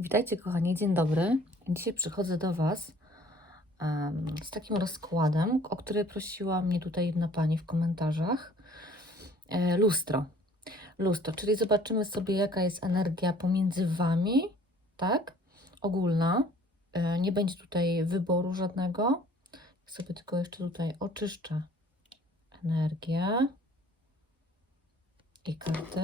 Witajcie kochani, dzień dobry. Dzisiaj przychodzę do Was em, z takim rozkładem, o który prosiła mnie tutaj jedna Pani w komentarzach. E, lustro. Lustro, czyli zobaczymy sobie jaka jest energia pomiędzy Wami, tak? Ogólna. E, nie będzie tutaj wyboru żadnego. Sobie tylko jeszcze tutaj oczyszczę energię i karty.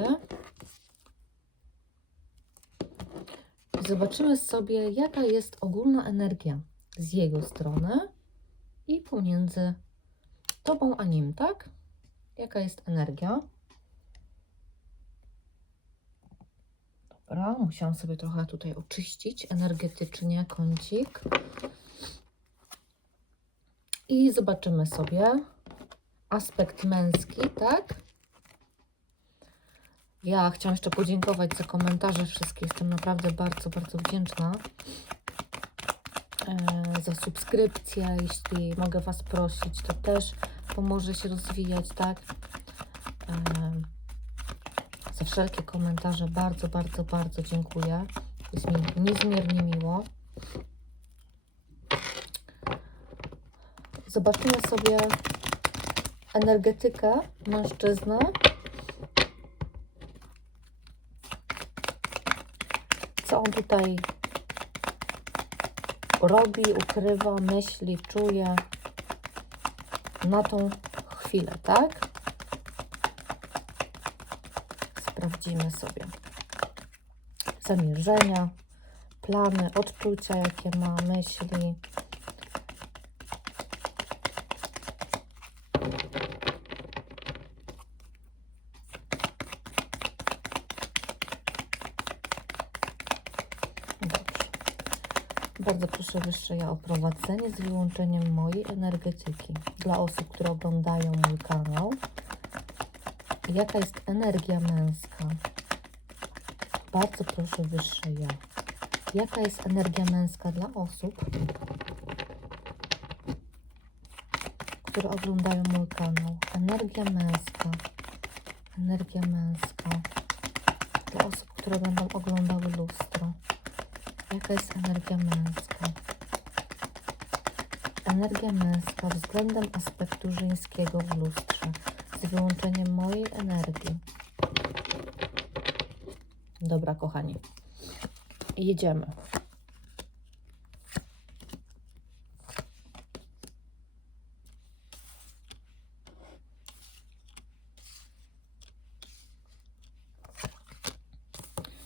Zobaczymy sobie, jaka jest ogólna energia z jego strony i pomiędzy tobą a nim, tak? Jaka jest energia? Dobra, musiałam sobie trochę tutaj oczyścić energetycznie kącik. I zobaczymy sobie aspekt męski, tak? Ja chciałam jeszcze podziękować za komentarze wszystkie. Jestem naprawdę bardzo, bardzo wdzięczna e, za subskrypcję. Jeśli mogę Was prosić, to też pomoże się rozwijać, tak? E, za wszelkie komentarze bardzo, bardzo, bardzo dziękuję. Jest mi niezmiernie miło. Zobaczymy sobie energetykę mężczyzny. On tutaj robi, ukrywa, myśli, czuje na tą chwilę, tak? Sprawdzimy sobie zamierzenia, plany, odczucia, jakie ma, myśli. Wyższe ja o prowadzenie z wyłączeniem mojej energetyki dla osób, które oglądają mój kanał. Jaka jest energia męska? Bardzo proszę wyższe ja. Jaka jest energia męska dla osób, które oglądają mój kanał? Energia męska. Energia męska. Dla osób, które będą oglądały lustro. Jaka jest energia męska? Energia męska względem aspektu żeńskiego w lustrze z wyłączeniem mojej energii. Dobra, kochani. Jedziemy.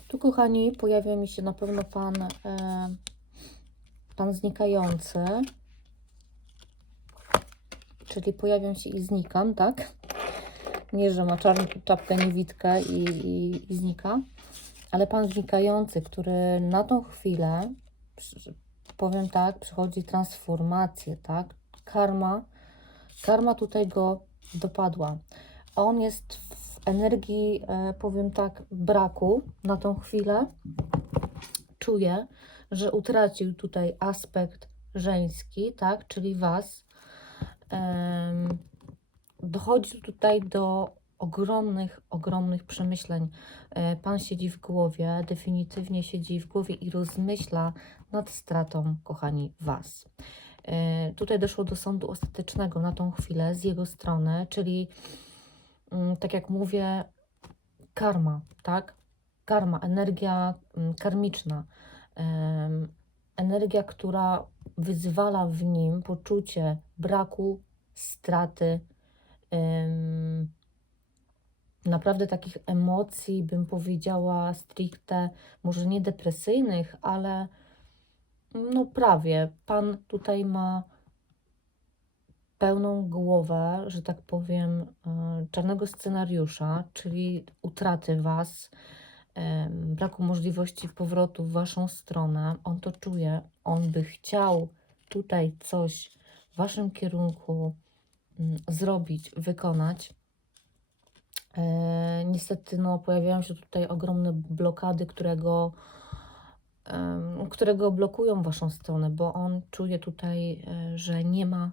Tu, kochani, pojawia mi się na pewno pan, e, pan znikający. Czyli pojawiam się i znikam, tak? Nie, że ma czarną czapkę niewidkę i, i, i znika. Ale pan znikający, który na tą chwilę, powiem tak, przychodzi transformację, tak? Karma, karma tutaj go dopadła. On jest w energii, e, powiem tak, braku na tą chwilę. Czuje, że utracił tutaj aspekt żeński, tak? Czyli was. Dochodzi tutaj do ogromnych, ogromnych przemyśleń. E, Pan siedzi w głowie, definitywnie siedzi w głowie i rozmyśla nad stratą, kochani, Was. E, Tutaj doszło do sądu ostatecznego na tą chwilę z jego strony, czyli tak jak mówię, karma, tak? Karma, energia mm, karmiczna, energia, która wyzwala w nim poczucie braku, straty, naprawdę takich emocji, bym powiedziała, stricte, może nie depresyjnych, ale no prawie. Pan tutaj ma pełną głowę, że tak powiem, e, czarnego scenariusza, czyli utraty Was, braku możliwości powrotu w Waszą stronę. On to czuje, on by chciał tutaj coś w Waszym kierunku mm, zrobić, wykonać. E, niestety no, pojawiają się tutaj ogromne blokady, którego, którego blokują Waszą stronę, bo on czuje tutaj, e, że nie ma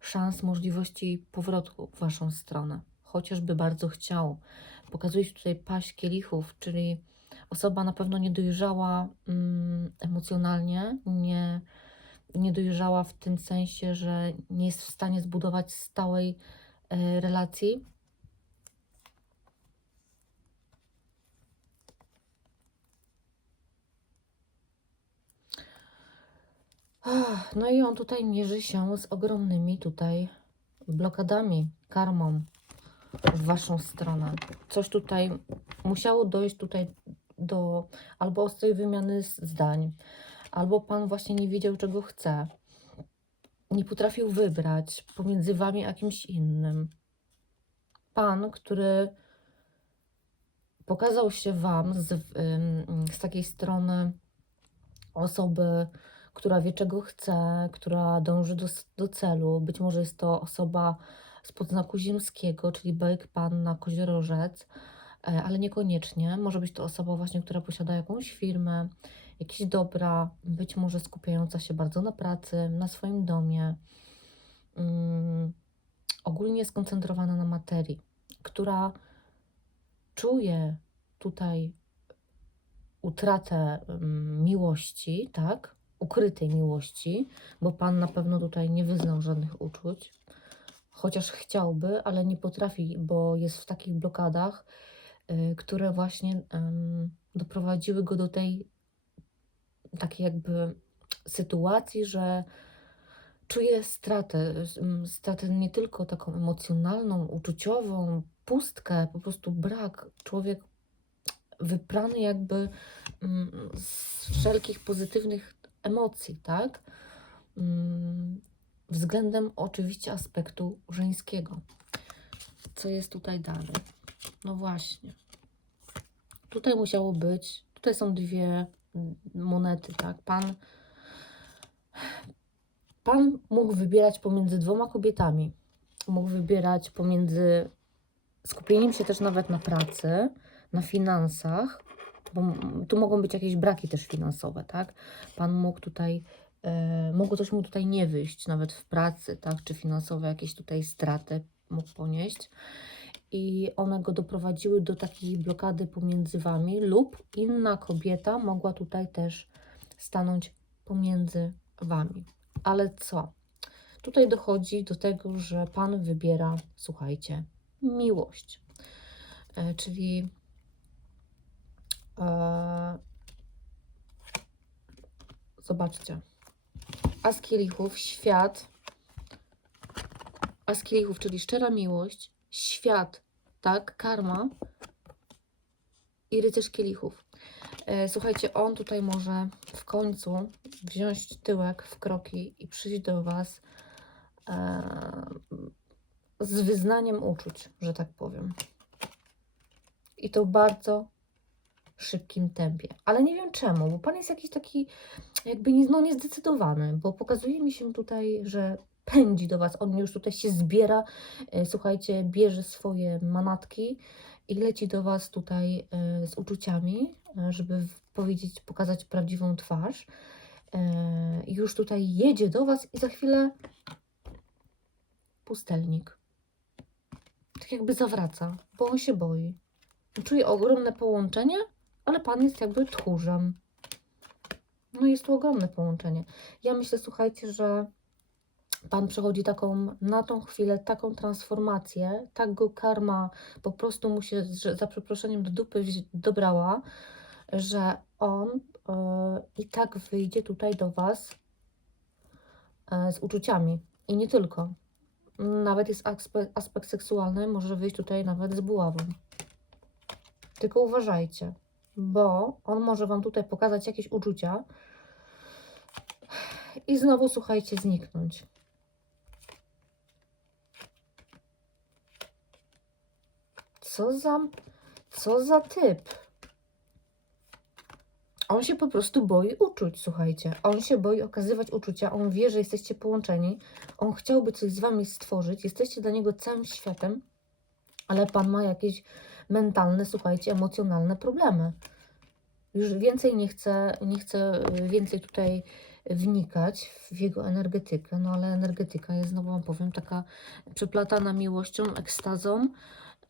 szans, możliwości powrotu w Waszą stronę, chociażby bardzo chciał. Pokazuje się tutaj paść kielichów, czyli osoba na pewno nie dojrzała mm, emocjonalnie, nie, nie dojrzała w tym sensie, że nie jest w stanie zbudować stałej e, relacji. No i on tutaj mierzy się z ogromnymi tutaj blokadami, karmą w waszą stronę. Coś tutaj musiało dojść tutaj do albo ostrej wymiany zdań, albo pan właśnie nie wiedział, czego chce. Nie potrafił wybrać pomiędzy wami a kimś innym. Pan, który pokazał się wam z, z takiej strony osoby, która wie, czego chce, która dąży do, do celu. Być może jest to osoba z podznaku ziemskiego, czyli byk, panna, koziorożec, e, ale niekoniecznie. Może być to osoba właśnie, która posiada jakąś firmę, jakieś dobra, być może skupiająca się bardzo na pracy, na swoim domie. Mm, ogólnie skoncentrowana na materii, która czuje tutaj utratę mm, miłości, tak? Ukrytej miłości, bo Pan na pewno tutaj nie wyznał żadnych uczuć, chociaż chciałby, ale nie potrafi, bo jest w takich blokadach, y, które właśnie doprowadziły go do tej takiej jakby sytuacji, że czuje stratę, stratę nie tylko taką emocjonalną, uczuciową, pustkę, po prostu brak. Człowiek wyprany jakby z wszelkich pozytywnych emocji, tak? Mm, Względem oczywiście aspektu żeńskiego. Co jest tutaj dalej? No właśnie. Tutaj musiało być, tutaj są dwie monety, tak? Pan, pan mógł wybierać pomiędzy dwoma kobietami. Mógł wybierać pomiędzy skupieniem się też nawet na pracy, na finansach, bo tu mogą być jakieś braki też finansowe, tak? Pan mógł tutaj, e, mogło coś mu tutaj nie wyjść, nawet w pracy, tak? Czy finansowe jakieś tutaj straty mógł ponieść. I one go doprowadziły do takiej blokady pomiędzy wami, lub inna kobieta mogła tutaj też stanąć pomiędzy wami. Ale co? Tutaj dochodzi do tego, że Pan wybiera, słuchajcie, miłość. E, czyli zobaczcie. As kielichów, świat. As kielichów, czyli szczera miłość, świat, tak, karma i rycerz kielichów. E, Słuchajcie, on tutaj może w końcu wziąć tyłek w kroki i przyjść do Was e, z wyznaniem uczuć, że tak powiem. I to bardzo szybkim tempie. Ale nie wiem czemu, bo Pan jest jakiś taki jakby no, niezdecydowany, bo pokazuje mi się tutaj, że pędzi do Was. On już tutaj się zbiera, e, słuchajcie, bierze swoje manatki i leci do Was tutaj e, z uczuciami, e, żeby powiedzieć, pokazać prawdziwą twarz. Już tutaj jedzie do Was i za chwilę pustelnik. Tak jakby zawraca, bo on się boi. Czuje ogromne połączenie, ale Pan jest jakby tchórzem. No jest to ogromne połączenie. Ja myślę, słuchajcie, że Pan przechodzi taką, na tą chwilę taką transformację, tak go karma po prostu mu się, za przeproszeniem, do dupy dobrała, że on e, i tak wyjdzie tutaj do Was e, z uczuciami. I nie tylko. Nawet jest aspekt, aspekt seksualny, może wyjść tutaj nawet z buławą. Tylko uważajcie, bo on może Wam tutaj pokazać jakieś uczucia i znowu, słuchajcie, zniknąć. Co za, co za typ? On się po prostu boi uczuć, słuchajcie. On się boi okazywać uczucia, on wie, że jesteście połączeni, on chciałby coś z wami stworzyć, jesteście dla niego całym światem, ale pan ma jakieś mentalne, słuchajcie, emocjonalne problemy. Już więcej nie chcę, nie chcę y, więcej tutaj wnikać w jego energetykę, no ale energetyka jest, znowu wam powiem, taka przeplatana miłością, ekstazą,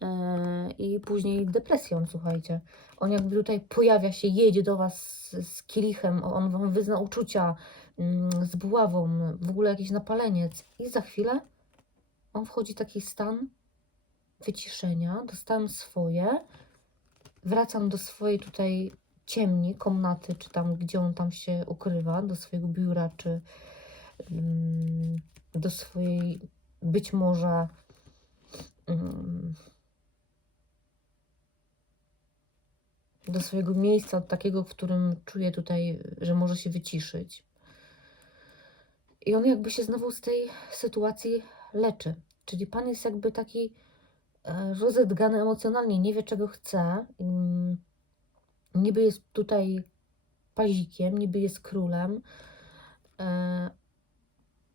e, i później depresją, słuchajcie. On jakby tutaj pojawia się, jedzie do Was z, z kielichem, on Wam wyzna uczucia, mm, z buławą, w ogóle jakiś napaleniec i za chwilę on wchodzi w taki stan wyciszenia, dostałem swoje, wracam do swojej tutaj ciemni, komnaty, czy tam, gdzie on tam się ukrywa, do swojego biura, czy mm, do swojej, być może mm, do swojego miejsca, takiego, w którym czuje tutaj, że może się wyciszyć. I on jakby się znowu z tej sytuacji leczy. Czyli pan jest jakby taki e, rozedgany emocjonalnie, nie wie czego chce. Mm, Niby jest tutaj pazikiem, niby jest królem. E,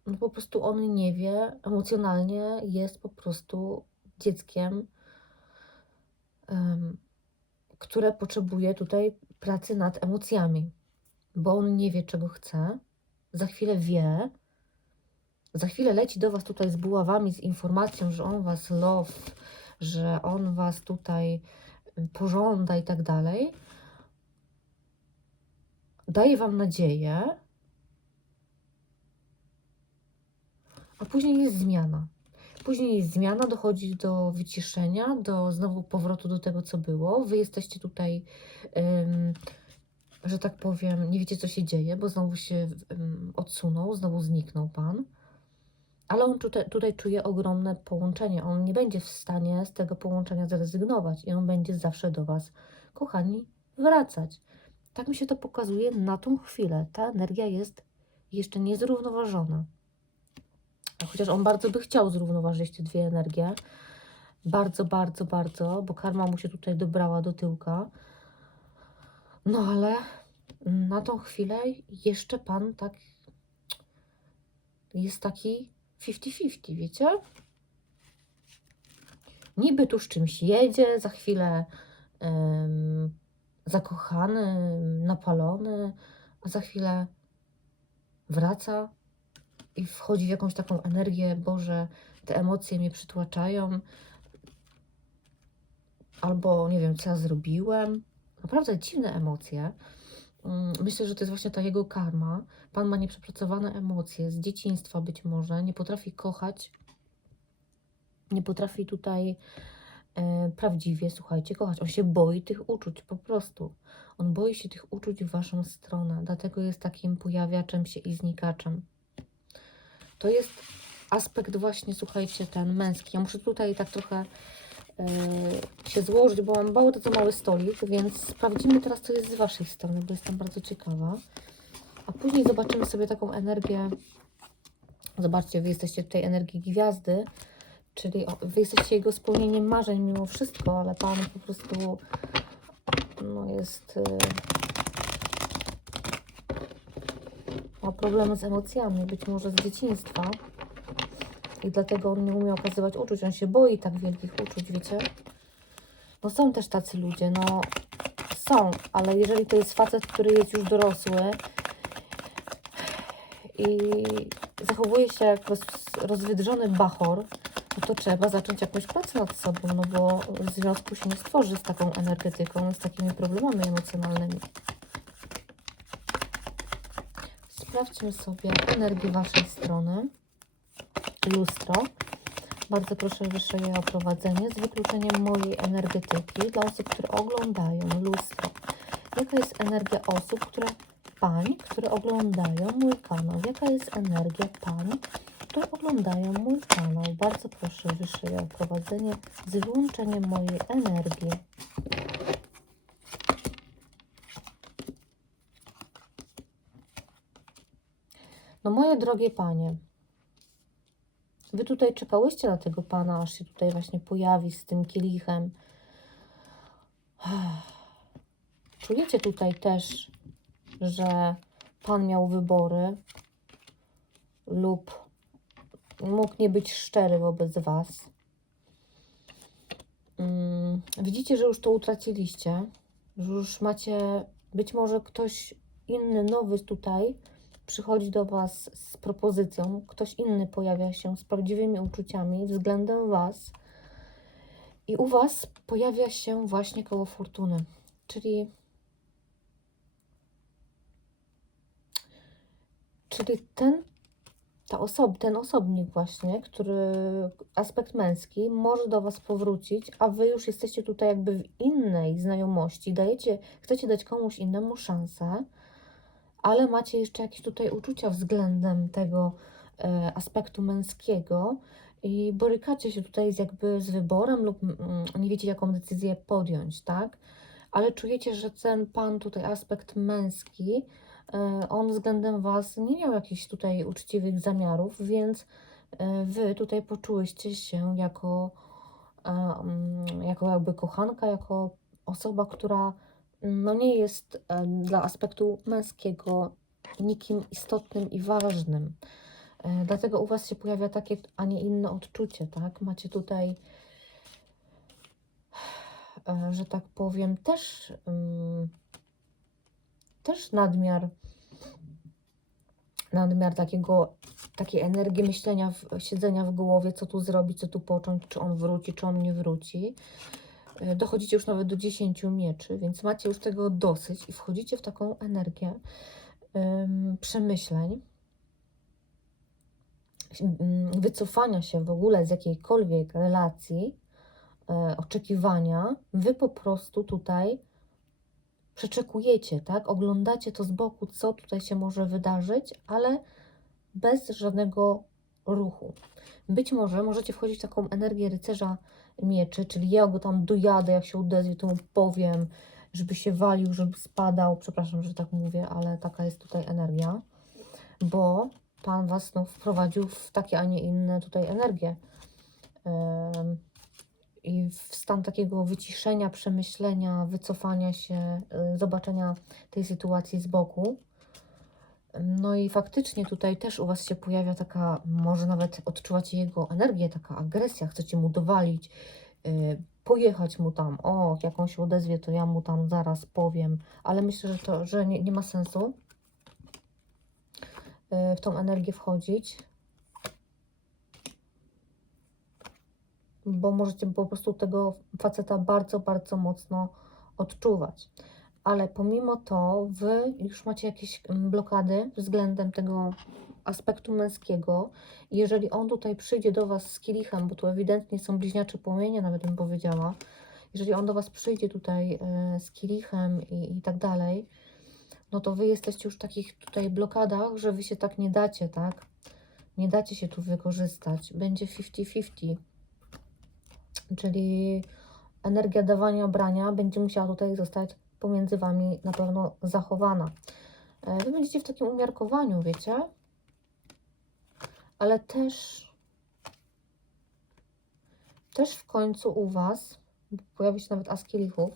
No po prostu on nie wie, emocjonalnie jest po prostu dzieckiem, em, które potrzebuje tutaj pracy nad emocjami, bo on nie wie czego chce. Za chwilę wie, za chwilę leci do Was tutaj z buławami, z informacją, że on Was love, że on Was tutaj pożąda i tak dalej. Daje Wam nadzieję, a później jest zmiana. Później jest zmiana, dochodzi do wyciszenia, do znowu powrotu do tego, co było. Wy jesteście tutaj, em, że tak powiem, nie wiecie, co się dzieje, bo znowu się em, odsunął, znowu zniknął Pan. Ale on tutaj, czuje ogromne połączenie. On nie będzie w stanie z tego połączenia zrezygnować i on będzie zawsze do Was, kochani, wracać. Tak mi się to pokazuje na tą chwilę. Ta energia jest jeszcze niezrównoważona. Chociaż on bardzo by chciał zrównoważyć te dwie energie. Bardzo, bardzo, bardzo, bo karma mu się tutaj dobrała do tyłka. No ale na tą chwilę jeszcze pan tak jest taki 50-50, wiecie? Niby tu z czymś jedzie, za chwilę em, zakochany, napalony, a za chwilę wraca i wchodzi w jakąś taką energię, Boże, te emocje mnie przytłaczają, albo nie wiem, co ja zrobiłem. Naprawdę dziwne emocje. Mm, Myślę, że to jest właśnie ta jego karma. Pan ma nieprzepracowane emocje z dzieciństwa być może, nie potrafi kochać, nie potrafi tutaj e, prawdziwie, słuchajcie, kochać. On się boi tych uczuć po prostu. On boi się tych uczuć w waszą stronę, dlatego jest takim pojawiaczem się i znikaczem. To jest aspekt właśnie, słuchajcie, ten męski. Ja muszę tutaj tak trochę się złożyć, bo mam mało to mały stolik, więc sprawdzimy teraz, co jest z waszej strony, bo jestem bardzo ciekawa. A później zobaczymy sobie taką energię. Zobaczcie, wy jesteście w tej energii gwiazdy, czyli wy jesteście jego spełnieniem marzeń mimo wszystko, ale pan po prostu no jest. e, ma problemy z emocjami, być może z dzieciństwa. I dlatego on nie umie okazywać uczuć. On się boi tak wielkich uczuć, wiecie? No są też tacy ludzie, no są, ale jeżeli to jest facet, który jest już dorosły i zachowuje się jak roz, rozwydrzony bachor, no to trzeba zacząć jakąś pracę nad sobą, no bo związku się nie stworzy z taką energetyką, z takimi problemami emocjonalnymi. Sprawdźmy sobie energię Waszej strony. Lustro. Bardzo proszę wyższe je o prowadzenie z wykluczeniem mojej energetyki dla osób, które oglądają lustro. Jaka jest energia osób, które pań, które oglądają mój kanał? Jaka jest energia pań, które oglądają mój kanał? Bardzo proszę wyższe je o prowadzenie z wyłączeniem mojej energii. No moje drogie panie, Wy tutaj czekałyście na tego pana, aż się tutaj właśnie pojawi z tym kielichem. Czujecie tutaj też, że pan miał wybory lub mógł nie być szczery wobec was. Mm, Widzicie, że już to utraciliście, że już macie, być może ktoś inny, nowy tutaj przychodzi do Was z propozycją, ktoś inny pojawia się z prawdziwymi uczuciami względem Was I u Was pojawia się właśnie koło fortuny, czyli Czyli ten, ta osob, ten osobnik właśnie, który aspekt męski może do Was powrócić, a Wy już jesteście tutaj jakby w innej znajomości, dajecie, chcecie dać komuś innemu szansę, ale macie jeszcze jakieś tutaj uczucia względem tego e, aspektu męskiego i borykacie się tutaj z jakby z wyborem lub mm, nie wiecie jaką decyzję podjąć, tak? Ale czujecie, że ten Pan tutaj aspekt męski E, on względem Was nie miał jakichś tutaj uczciwych zamiarów, więc e, Wy tutaj poczułyście się jako, e, mm, jako jakby kochanka, jako osoba, która no nie jest dla aspektu męskiego nikim istotnym i ważnym. Dlatego u Was się pojawia takie, a nie inne odczucie, tak? Macie tutaj, że tak powiem, też mm, też nadmiar, nadmiar takiego, takiej energii myślenia, siedzenia w głowie, co tu zrobić, co tu począć, czy on wróci, czy on nie wróci. E, dochodzicie już nawet do 10 mieczy, więc macie już tego dosyć i wchodzicie w taką energię um, przemyśleń, wycofania się w ogóle z jakiejkolwiek relacji, e, oczekiwania. Wy po prostu tutaj przeczekujecie, tak? Oglądacie to z boku, co tutaj się może wydarzyć, ale bez żadnego ruchu. Być może możecie wchodzić w taką energię rycerza mieczy, czyli ja go tam dojadę, jak się odezwie, to mu powiem, żeby się walił, żeby spadał. Przepraszam, że tak mówię, ale taka jest tutaj energia, bo Pan Was no, wprowadził w takie, a nie inne tutaj energie i w stan takiego wyciszenia, przemyślenia, wycofania się, y, zobaczenia tej sytuacji z boku. No i faktycznie tutaj też u Was się pojawia taka, może nawet odczuwacie jego energię, taka agresja, chcecie mu dowalić, yy, pojechać mu tam, o, jak się odezwie, to ja mu tam zaraz powiem, ale myślę, że to, że nie, nie ma sensu yy, w tą energię wchodzić. bo możecie po prostu tego faceta bardzo, bardzo mocno odczuwać. Ale pomimo to, wy już macie jakieś mm, blokady względem tego aspektu męskiego. Jeżeli on tutaj przyjdzie do Was z kielichem, bo tu ewidentnie są bliźniacze płomienie, nawet bym powiedziała, jeżeli on do Was przyjdzie tutaj e, z kielichem i, i tak dalej, no to Wy jesteście już w takich tutaj blokadach, że Wy się tak nie dacie, tak? Nie dacie się tu wykorzystać. Będzie 50-50 czyli energia dawania, brania będzie musiała tutaj zostać pomiędzy Wami na pewno zachowana. E, wy będziecie w takim umiarkowaniu, wiecie? Ale też też w końcu u Was pojawi się nawet as kielichów.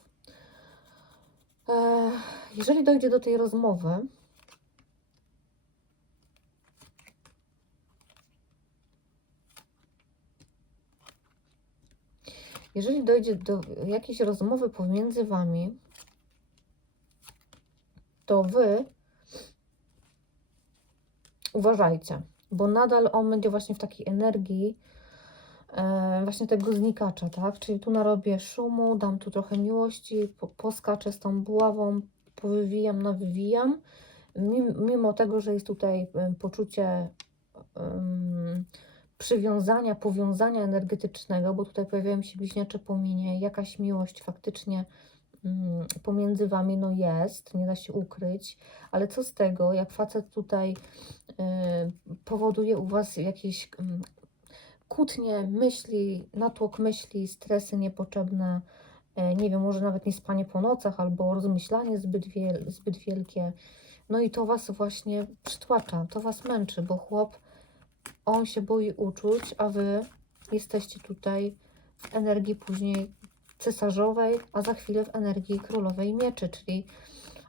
E, jeżeli dojdzie do tej rozmowy, Jeżeli dojdzie do jakiejś rozmowy pomiędzy Wami, to Wy uważajcie, bo nadal on będzie właśnie w takiej energii e, właśnie tego znikacza, tak? Czyli tu narobię szumu, dam tu trochę miłości, po, poskaczę z tą buławą, powywijam, nawywijam. Mimo, tego, że jest tutaj e, poczucie przywiązania, powiązania energetycznego, bo tutaj pojawiają się bliźniacze płomienie, jakaś miłość faktycznie pomiędzy Wami no jest, nie da się ukryć, ale co z tego, jak facet tutaj y, powoduje u Was jakieś y, kłótnie, myśli, natłok myśli, stresy niepotrzebne, y, nie wiem, może nawet nie spanie po nocach albo rozmyślanie zbyt, wiel zbyt wielkie, no i to Was właśnie przytłacza, to Was męczy, bo chłop on się boi uczuć, a wy jesteście tutaj w energii później cesarzowej, a za chwilę w energii królowej mieczy, czyli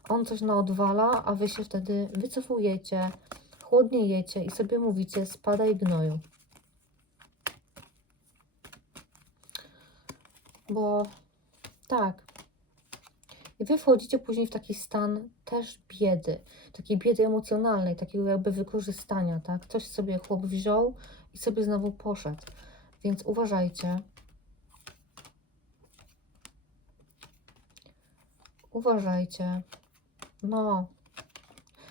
on coś naodwala, a wy się wtedy wycofujecie, chłodniejecie i sobie mówicie spadaj gnoju. Bo tak, i wy wchodzicie później w taki stan też biedy, takiej biedy emocjonalnej, takiego jakby wykorzystania, tak? Coś sobie chłop wziął i sobie znowu poszedł. Więc uważajcie. Uważajcie. No,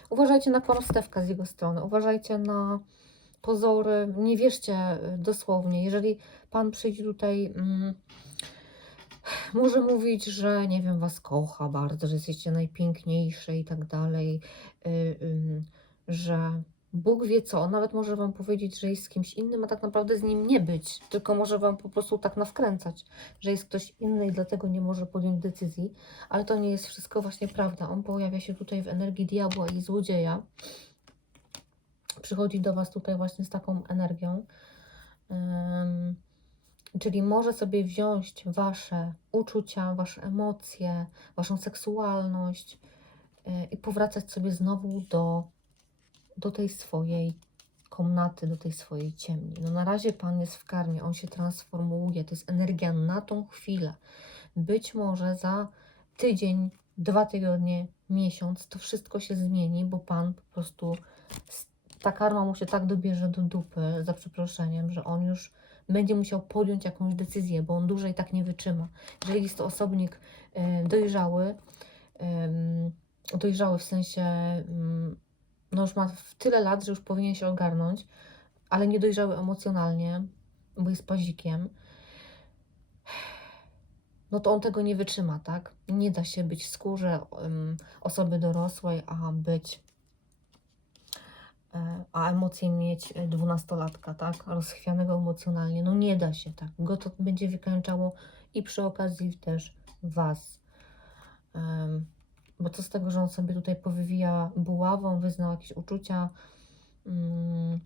uważajcie na kłamstewka z jego strony, uważajcie na pozory, nie wierzcie y, dosłownie. Jeżeli pan przyjdzie tutaj, mm, może mówić, że nie wiem, was kocha bardzo, że jesteście najpiękniejsze i tak dalej, y, że Bóg wie co, nawet może wam powiedzieć, że jest z kimś innym, a tak naprawdę z nim nie być, tylko może wam po prostu tak nawkręcać, że jest ktoś inny i dlatego nie może podjąć decyzji, ale to nie jest wszystko właśnie prawda. On pojawia się tutaj w energii diabła i złodzieja. Przychodzi do was tutaj właśnie z taką energią. Ym, czyli może sobie wziąć wasze uczucia, wasze emocje, waszą seksualność yy, i powracać sobie znowu do do tej swojej komnaty, do tej swojej ciemni. No na razie Pan jest w karmie, On się transformuje, to jest energia na tą chwilę. Być może za tydzień, dwa tygodnie, miesiąc to wszystko się zmieni, bo Pan po prostu, ta karma mu się tak dobierze do dupy, za przeproszeniem, że On już będzie musiał podjąć jakąś decyzję, bo on dłużej tak nie wytrzyma. Jeżeli jest to osobnik dojrzały, dojrzały w sensie y, no już ma tyle lat, że już powinien się ogarnąć, ale nie dojrzały emocjonalnie, bo jest pazikiem, no to on tego nie wytrzyma, tak? Nie da się być w skórze um, osoby dorosłej, a być, e, a emocje mieć dwunastolatka, tak? Rozchwianego emocjonalnie. No nie da się, tak? Go to będzie wykańczało i przy okazji też Was. Um, bo co z tego, że on sobie tutaj powywija buławą, wyznał jakieś uczucia mm,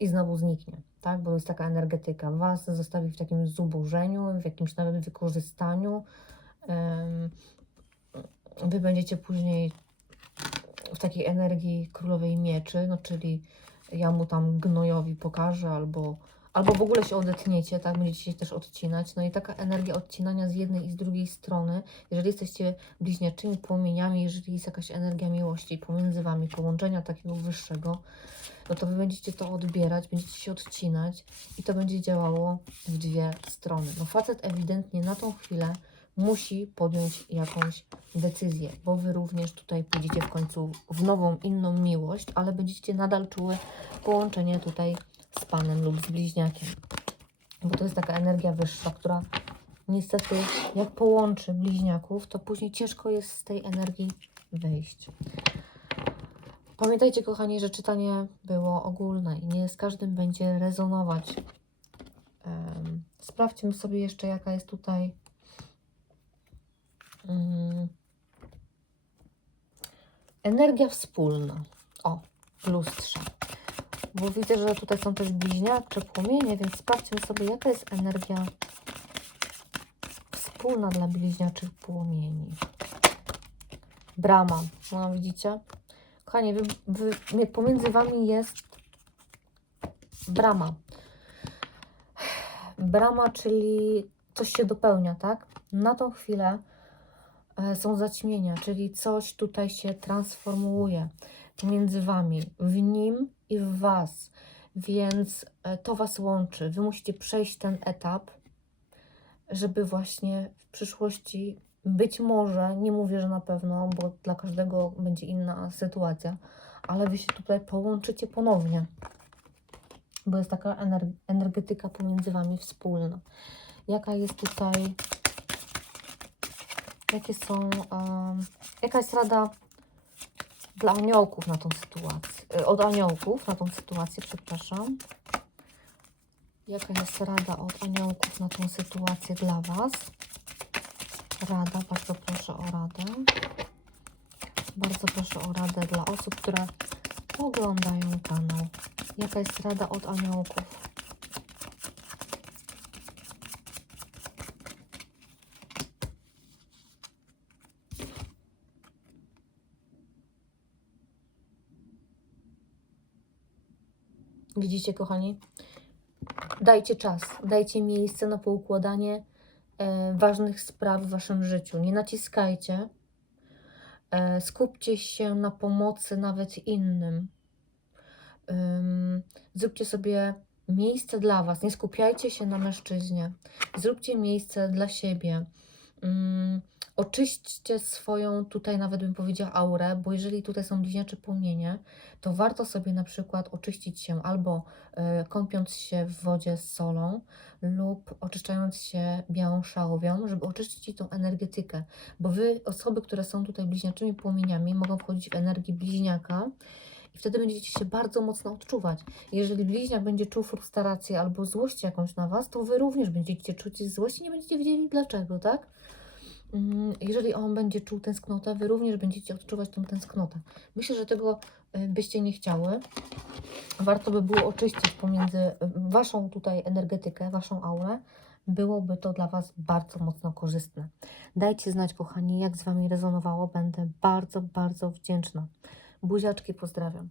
i znowu zniknie, tak? Bo jest taka energetyka. Was zostawi w takim zubożeniu, w jakimś nawet wykorzystaniu. Wy będziecie później w takiej energii królowej mieczy, no czyli ja mu tam gnojowi pokażę albo albo w ogóle się odetniecie, tak, będziecie się też odcinać. No i taka energia odcinania z jednej i z drugiej strony, jeżeli jesteście bliźniaczymi płomieniami, jeżeli jest jakaś energia miłości pomiędzy Wami, połączenia takiego wyższego, no to Wy będziecie to odbierać, będziecie się odcinać i to będzie działało w dwie strony. No facet ewidentnie na tą chwilę musi podjąć jakąś decyzję, bo Wy również tutaj pójdziecie w końcu w nową, inną miłość, ale będziecie nadal czuły połączenie tutaj z Panem lub z bliźniakiem. Bo to jest taka energia wyższa, która niestety jak połączy bliźniaków, to później ciężko jest z tej energii wyjść. Pamiętajcie, kochani, że czytanie było ogólne i nie z każdym będzie rezonować. Um, sprawdźmy sobie jeszcze, jaka jest tutaj um, energia wspólna. O, w lustrze bo widzę, że tutaj są też bliźniacze płomienie, więc sprawdźmy sobie, jaka jest energia wspólna dla bliźniaczych płomieni. Brama, no widzicie? Kochani, wy, wy, pomiędzy Wami jest brama. Brama, czyli coś się dopełnia, tak? Na tą chwilę e, są zaćmienia, czyli coś tutaj się transformuje pomiędzy Wami. W nim i w Was, więc e, to Was łączy. Wy musicie przejść ten etap, żeby właśnie w przyszłości być może, nie mówię, że na pewno, bo dla każdego będzie inna sytuacja, ale Wy się tutaj połączycie ponownie, bo jest taka energetyka pomiędzy Wami wspólna. Jaka jest tutaj, jakie są, um, jaka jest rada dla aniołków na tą sytuację, e, od aniołków na tą sytuację, przepraszam. Jaka jest rada od aniołków na tą sytuację dla Was? Rada, bardzo proszę o radę. Bardzo proszę o radę dla osób, które oglądają kanał. Jaka jest rada od aniołków? Widzicie, kochani? Dajcie czas, dajcie miejsce na poukładanie e, ważnych spraw w waszym życiu. Nie naciskajcie. E, skupcie się na pomocy nawet innym. zróbcie sobie miejsce dla was. Nie skupiajcie się na mężczyźnie. Zróbcie miejsce dla siebie. Oczyśćcie swoją, tutaj nawet bym powiedziała, aurę, bo jeżeli tutaj są bliźniacze płomienie, to warto sobie na przykład oczyścić się albo e, kąpiąc się w wodzie z solą lub oczyszczając się białą szałowią, żeby oczyścić tą energetykę, bo wy, osoby, które są tutaj bliźniaczymi płomieniami, mogą wchodzić w energię bliźniaka i wtedy będziecie się bardzo mocno odczuwać. Jeżeli bliźniak będzie czuł frustrację albo złość jakąś na Was, to Wy również będziecie czuć złość i nie będziecie wiedzieli dlaczego, tak? Mm, Jeżeli on będzie czuł tęsknotę, Wy również będziecie odczuwać tą tęsknotę. Myślę, że tego y, byście nie chciały. Warto by było oczyścić pomiędzy y, Waszą tutaj energetykę, Waszą aurę. Byłoby to dla Was bardzo mocno korzystne. Dajcie znać, kochani, jak z Wami rezonowało. Będę bardzo, bardzo wdzięczna. Buziaczki pozdrawiam.